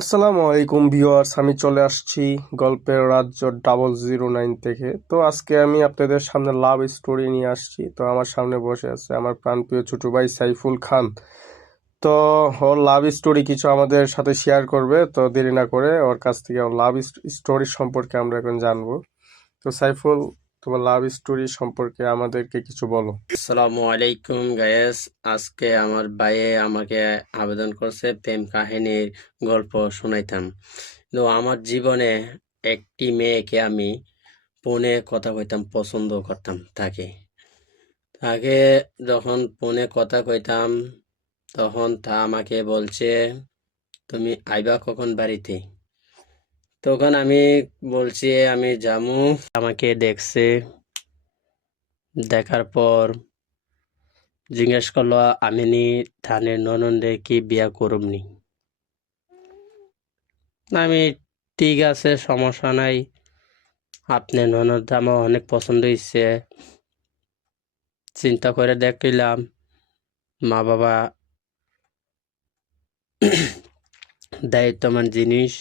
আসসালামু আলাইকুম ভিউয়ার্স, আমি চলে আসছি গল্পের রাজ্য 009 থেকে। তো আজকে আমি আপনাদের সামনে লাভ স্টোরি নিয়ে আসছি। তো আমার সামনে বসে আছে আমার প্রাণপ্রিয় ছোট ভাই সাইফুল খান। তো ওর লাভ স্টোরি কিছু আমাদের সাথে শেয়ার করবে। তো দেরি না করে ওর কাছ থেকে ওর লাভ স্টোরি সম্পর্কে আমরা এখন জানবো। তো সাইফুল, তোমার লাভ স্টোরি সম্পর্কে আমাদেরকে কিছু বলো। আসসালামু আলাইকুম গায়েস। আজকে আমার ভাইয়ে আমাকে আবেদন করছে প্রেম কাহিনীর গল্প শোনাইতাম। তো আমার জীবনে একটি মেয়েকে আমি ফোনে কথা কইতাম, পছন্দ করতাম তাকে। তাকে যখন ফোনে কথা কইতাম তখন তা আমাকে বলছে, তুমি আইবা কখন বাড়িতে? তখন আমি বলছি আমি জামু। আমাকে দেখছে, দেখার পর জিজ্ঞেস করলো আমি নি ধানের ননদে কি বিয়া করবনি। আমি ঠিক আছে, সমস্যা নাই, আপনি ননদ আমার অনেক পছন্দ হয়েছে। চিন্তা করে দেখলাম মা বাবা দায়িত্বমান জিনিস।